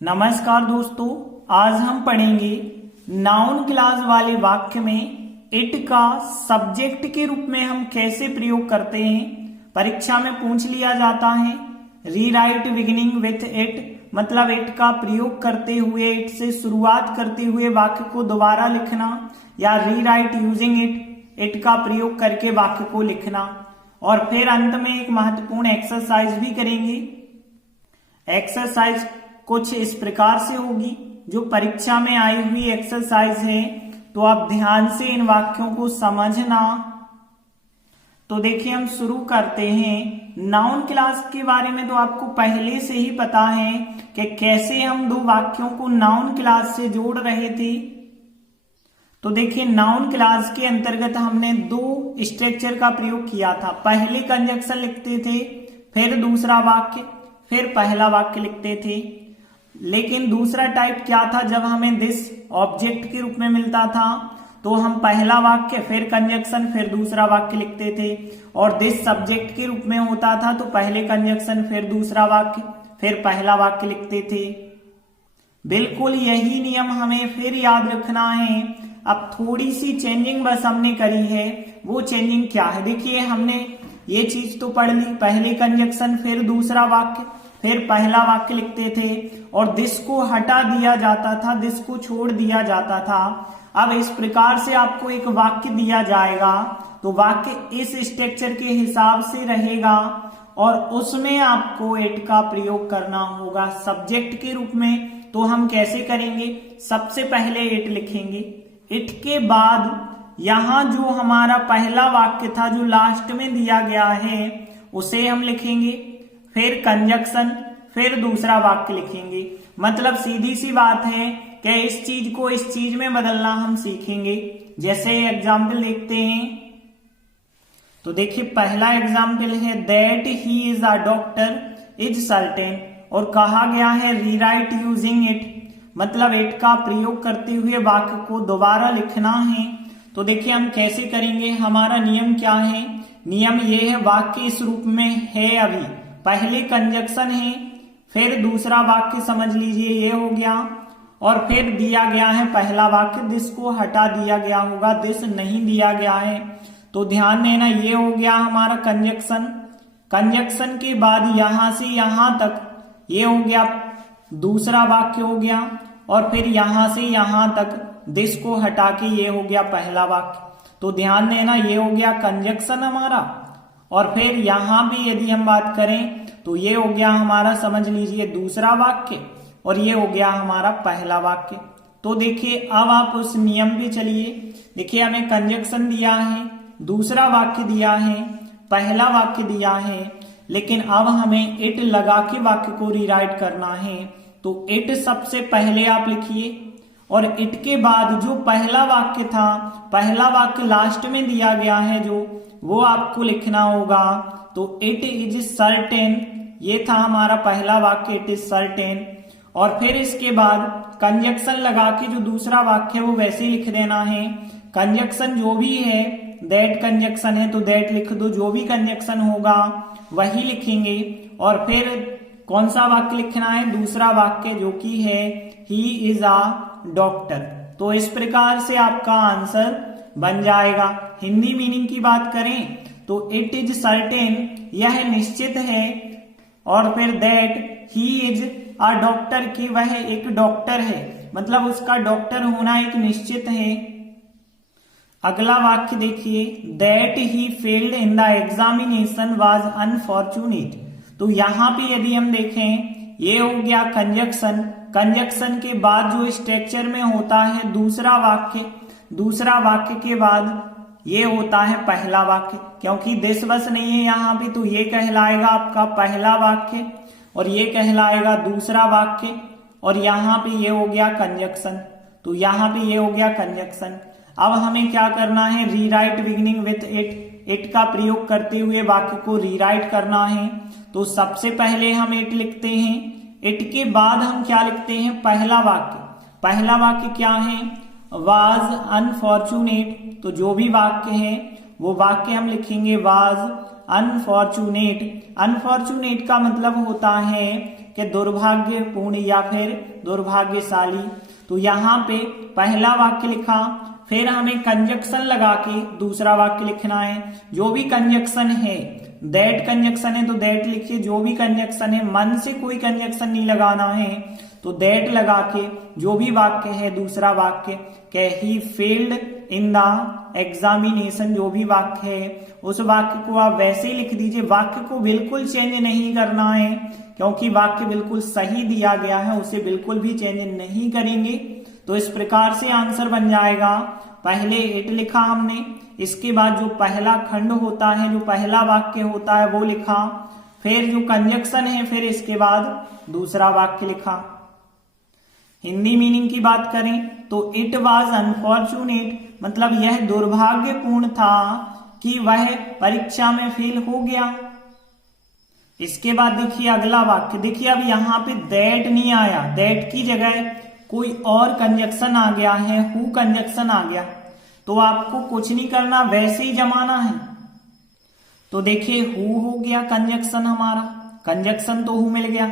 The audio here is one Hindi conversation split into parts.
नमस्कार दोस्तों, आज हम पढ़ेंगे नाउन क्लॉज वाले वाक्य में इट का सब्जेक्ट के रूप में हम कैसे प्रयोग करते हैं। परीक्षा में पूछ लिया जाता है रीराइट बिगिनिंग विथ इट, मतलब इट का प्रयोग करते हुए, इट से शुरुआत करते हुए वाक्य को दोबारा लिखना, या रीराइट यूजिंग इट का प्रयोग करके वाक्य को लिखना। और फिर अंत में एक महत्वपूर्ण एक्सरसाइज भी करेंगे। एक्सरसाइज कुछ इस प्रकार से होगी, जो परीक्षा में आई हुई एक्सरसाइज है, तो आप ध्यान से इन वाक्यों को समझना। तो देखिए, हम शुरू करते हैं। नाउन क्लास के बारे में तो आपको पहले से ही पता है कि कैसे हम दो वाक्यों को नाउन क्लास से जोड़ रहे थे। तो देखिए, नाउन क्लास के अंतर्गत हमने दो स्ट्रक्चर का प्रयोग किया था। पहले कंजक्शन लिखते थे, फिर दूसरा वाक्य, फिर पहला वाक्य लिखते थे। लेकिन दूसरा टाइप क्या था, जब हमें दिस ऑब्जेक्ट के रूप में मिलता था तो हम पहला वाक्य, फिर कंजक्शन, फिर दूसरा वाक्य लिखते थे। और दिस सब्जेक्ट के रूप में होता था तो पहले कंजक्शन, फिर दूसरा वाक्य, फिर पहला वाक्य लिखते थे। बिल्कुल यही नियम हमें फिर याद रखना है। अब थोड़ी सी चेंजिंग बस हमने करी है। वो चेंजिंग क्या है, देखिए, हमने ये चीज तो पढ़ ली, पहले कंजक्शन, फिर दूसरा वाक्य, फिर पहला वाक्य लिखते थे, और दिस को हटा दिया जाता था, दिस को छोड़ दिया जाता था। अब इस प्रकार से आपको एक वाक्य दिया जाएगा, तो वाक्य इस स्ट्रक्चर के हिसाब से रहेगा, और उसमें आपको इट का प्रयोग करना होगा सब्जेक्ट के रूप में। तो हम कैसे करेंगे, सबसे पहले इट लिखेंगे, इट के बाद यहां जो हमारा पहला वाक्य था, जो लास्ट में दिया गया है, उसे हम लिखेंगे, फिर कंजक्शन, फिर दूसरा वाक्य लिखेंगे। मतलब सीधी सी बात है कि इस चीज को इस चीज में बदलना हम सीखेंगे। जैसे एग्जाम्पल देखते हैं, तो देखिए, पहला एग्जाम्पल है that he is a doctor is certain, और कहा गया है रीराइट यूजिंग इट, मतलब इट का प्रयोग करते हुए वाक्य को दोबारा लिखना है। तो देखिए, हम कैसे करेंगे, हमारा नियम क्या है। नियम ये है, वाक्य इस रूप में है, अभी पहले कंजक्शन है, फिर दूसरा वाक्य समझ लीजिए ये हो गया, और फिर दिया गया है पहला वाक्य, दिस को हटा दिया गया होगा, दिस नहीं दिया गया है। तो ध्यान देना, ये हो गया हमारा कंजक्शन। कंजक्शन के बाद यहां से यहां तक ये हो गया दूसरा वाक्य हो गया, और फिर यहां से यहां तक दिस को हटा के ये हो गया पहला वाक्य। तो ध्यान देना, ये हो गया कंजक्शन हमारा, और फिर यहां भी यदि हम बात करें तो ये हो गया हमारा, समझ लीजिए, दूसरा वाक्य, और ये हो गया हमारा पहला वाक्य। तो देखिए, अब आप उस नियम पे चलिए। देखिए, हमें कंजक्शन दिया है, दूसरा वाक्य दिया है, पहला वाक्य दिया है, लेकिन अब हमें इट लगा के वाक्य को रीराइट करना है। तो इट सबसे पहले आप लिखिए, और इट के बाद जो पहला वाक्य था, पहला वाक्य लास्ट में दिया गया है जो, वो आपको लिखना होगा। तो इट इज सर्टेन, ये था हमारा पहला वाक्य, इट इज सर्टेन। और फिर इसके बाद कंजक्शन लगा के जो दूसरा वाक्य है वो वैसे ही लिख देना है। कंजक्शन जो भी है, दैट कंजक्शन है तो दैट लिख दो, जो भी कंजक्शन होगा वही लिखेंगे। और फिर कौन सा वाक्य लिखना है, दूसरा वाक्य, जो कि है ही इज अ डॉक्टर। तो इस प्रकार से आपका आंसर बन जाएगा। हिंदी मीनिंग की बात करें तो इट इज सर्टेन, यह निश्चित है, और फिर that he is a doctor, कि वह एक डॉक्टर है, मतलब उसका डॉक्टर होना एक निश्चित है। अगला वाक्य देखिए, that he failed in the examination was unfortunate. तो यहां पे यदि हम देखें, ये हो गया कंजक्शन, कंजक्शन के बाद जो स्ट्रक्चर में होता है दूसरा वाक्य, दूसरा वाक्य के बाद ये होता है पहला वाक्य, क्योंकि दिस बस नहीं है यहाँ पे, तो ये कहलाएगा आपका पहला वाक्य, और ये कहलाएगा दूसरा वाक्य, और यहाँ पे ये हो गया कंजक्शन। तो यहाँ पे ये हो गया कंजक्शन। अब हमें क्या करना है, रीराइट बिगिनिंग विथ इट का प्रयोग करते हुए वाक्य को रीराइट करना है। तो सबसे पहले हम इट लिखते हैं, इट के बाद हम क्या लिखते हैं, पहला वाक्य। पहला वाक्य क्या है, वाज अनफॉर्चुनेट। तो जो भी वाक्य है वो वाक्य हम लिखेंगे वाज अनफॉर्चुनेट। अनफॉर्चुनेट का मतलब होता है कि दुर्भाग्यपूर्ण या फिर दुर्भाग्यशाली। तो यहाँ पे पहला वाक्य लिखा, फिर हमें कंजक्शन लगा के दूसरा वाक्य लिखना है। जो भी कंजक्शन है, दैट कंजक्शन है तो दैट लिखिए, जो भी कंजक्शन है, मन से कोई कंजक्शन नहीं लगाना है तो दैट लगा के जो भी वाक्य है दूसरा वाक्य के he failed in the examination, जो भी वाक्य है उस वाक्य को आप वैसे ही लिख दीजिए। वाक्य को बिल्कुल चेंज नहीं करना है क्योंकि वाक्य बिल्कुल सही दिया गया है, उसे बिल्कुल भी चेंज नहीं करेंगे। तो इस प्रकार से आंसर बन जाएगा। पहले इट लिखा हमने, इसके बाद जो पहला खंड होता है, जो पहला वाक्य होता है वो लिखा, फिर जो कंजक्शन है, फिर इसके बाद दूसरा वाक्य लिखा। हिंदी मीनिंग की बात करें तो इट वॉज अनफॉर्चुनेट, मतलब यह दुर्भाग्यपूर्ण था कि वह परीक्षा में फेल हो गया। इसके बाद देखिए अगला वाक्य, देखिए अब यहाँ पे दैट नहीं आया, दैट की जगह कोई और कंजक्शन आ गया है, हु कंजक्शन आ गया। तो आपको कुछ नहीं करना, वैसे ही जमाना है। तो देखिए हु हो गया कंजक्शन हमारा, कंजक्शन तो हु मिल गया।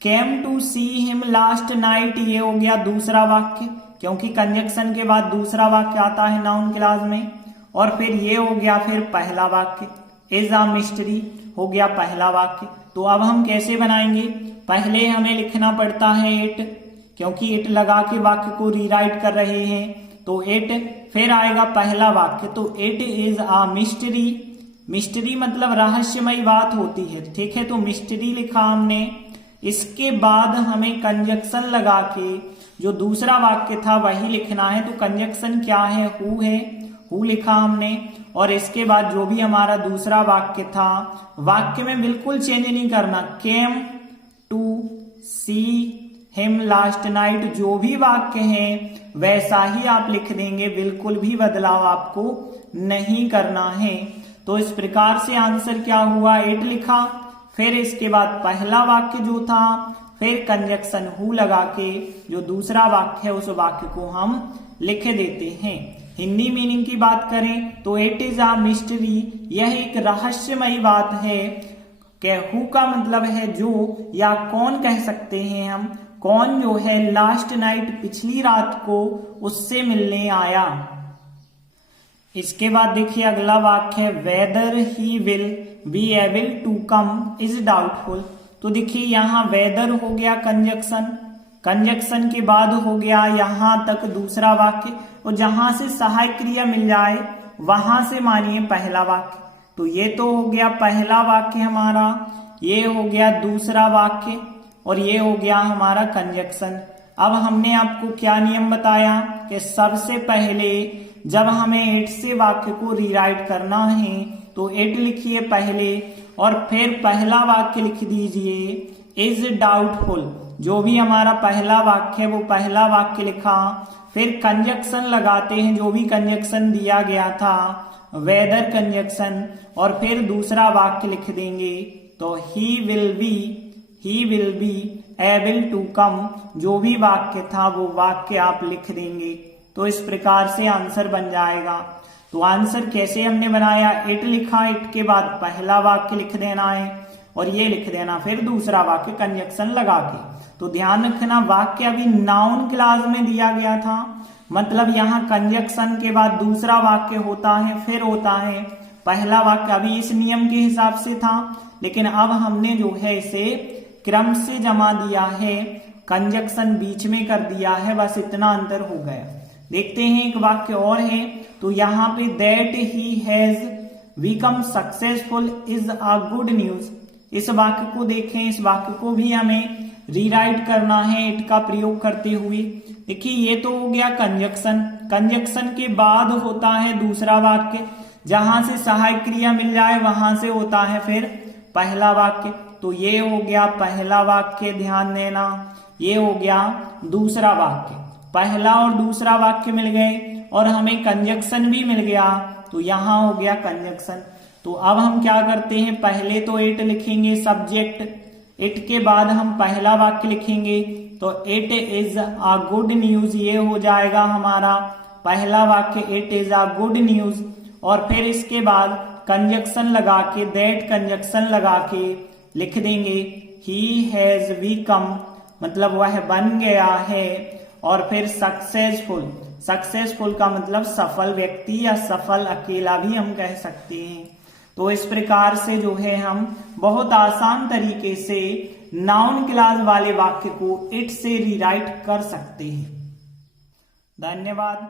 Came to see him last night, ये हो गया दूसरा वाक्य, क्योंकि कंजक्शन के बाद दूसरा वाक्य आता है नाउन क्लॉज में। और फिर ये हो गया फिर पहला वाक्य, इज अ मिस्ट्री हो गया पहला वाक्य। तो अब हम कैसे बनाएंगे, पहले हमें लिखना पड़ता है इट, क्योंकि इट लगा के वाक्य को रीराइट कर रहे हैं। तो इट, फिर आएगा पहला वाक्य, तो it is a mystery, mystery मतलब रहस्यमयी बात होती है, ठीक है। तो मिस्ट्री लिखा हमने, इसके बाद हमें कंजक्शन लगा के जो दूसरा वाक्य था वही लिखना है। तो कंजक्शन क्या है, हु है, हु लिखा हमने। और इसके बाद जो भी हमारा दूसरा वाक्य था, वाक्य में बिल्कुल चेंज नहीं करना, came to see him last night, जो भी वाक्य है वैसा ही आप लिख देंगे, बिल्कुल भी बदलाव आपको नहीं करना है। तो इस प्रकार से आंसर क्या हुआ, इट लिखा, फिर इसके बाद पहला वाक्य जो था, फिर कंजक्शन हु लगा के जो दूसरा वाक्य है उस वाक्य को हम लिख देते हैं। हिंदी मीनिंग की बात करें तो इट इज अ मिस्ट्री, यह एक रहस्यमयी बात है। कि हु का मतलब है जो या कौन कह सकते हैं हम, कौन जो है लास्ट नाइट पिछली रात को उससे मिलने आया। इसके बाद देखिए अगला वाक्य है whether he will be able to come is doubtful. तो देखिए यहाँ वेदर हो गया कंजक्शन, कंजक्शन के बाद हो गया यहां तक दूसरा वाक्य, और जहां से सहायक क्रिया मिल जाए वहां से मानिए पहला वाक्य। तो ये तो हो गया पहला वाक्य हमारा, ये हो गया दूसरा वाक्य, और ये हो गया हमारा कंजक्शन। अब हमने आपको क्या नियम बताया कि सबसे पहले जब हमें इट से वाक्य को रीराइट करना है तो इट लिखिए पहले, और फिर पहला वाक्य लिख दीजिए इज डाउटफुल। जो भी हमारा पहला वाक्य है वो पहला वाक्य लिखा, फिर कंजक्शन लगाते हैं, जो भी कंजक्शन दिया गया था वेदर कंजक्शन, और फिर दूसरा वाक्य लिख देंगे। तो he will be able to come, जो भी वाक्य था वो वाक्य आप लिख देंगे। तो इस प्रकार से आंसर बन जाएगा। तो आंसर कैसे हमने बनाया, इट लिखा, इट के बाद पहला वाक्य लिख देना है और ये लिख देना फिर दूसरा वाक्य कंजक्शन लगा के। तो ध्यान रखना वाक्य अभी नाउन क्लॉज में दिया गया था, मतलब यहाँ कंजक्शन के बाद दूसरा वाक्य होता है, फिर होता है पहला वाक्य। अभी इस नियम के हिसाब से था, लेकिन अब हमने जो है इसे क्रम से जमा दिया है, कंजक्शन बीच में कर दिया है, बस इतना अंतर हो गया। देखते हैं एक वाक्य और है, तो यहाँ पे that he has become successful is a good news. इस वाक्य को देखें, इस वाक्य को भी हमें रीराइट करना है इट का प्रयोग करते हुए। देखिए ये तो हो गया कंजक्शन, कंजक्शन के बाद होता है दूसरा वाक्य, जहां से सहायक क्रिया मिल जाए वहां से होता है फिर पहला वाक्य। तो ये हो गया पहला वाक्य, ध्यान देना, ये हो गया दूसरा वाक्य। पहला और दूसरा वाक्य मिल गए और हमें कंजक्शन भी मिल गया, तो यहां हो गया कंजक्शन। तो अब हम क्या करते हैं, पहले तो इट लिखेंगे सब्जेक्ट, इट के बाद हम पहला वाक्य लिखेंगे, तो it is a good news, ये हो जाएगा हमारा पहला वाक्य, it is a good news. और फिर इसके बाद कंजक्शन लगा के, दैट कंजक्शन लगा के लिख देंगे ही हैज बिकम मतलब वह बन गया है, और फिर सक्सेसफुल, सक्सेसफुल का मतलब सफल व्यक्ति या सफल अकेला भी हम कह सकते हैं। तो इस प्रकार से जो है हम बहुत आसान तरीके से नाउन क्लॉज वाले वाक्य को इट से रीराइट कर सकते हैं। धन्यवाद।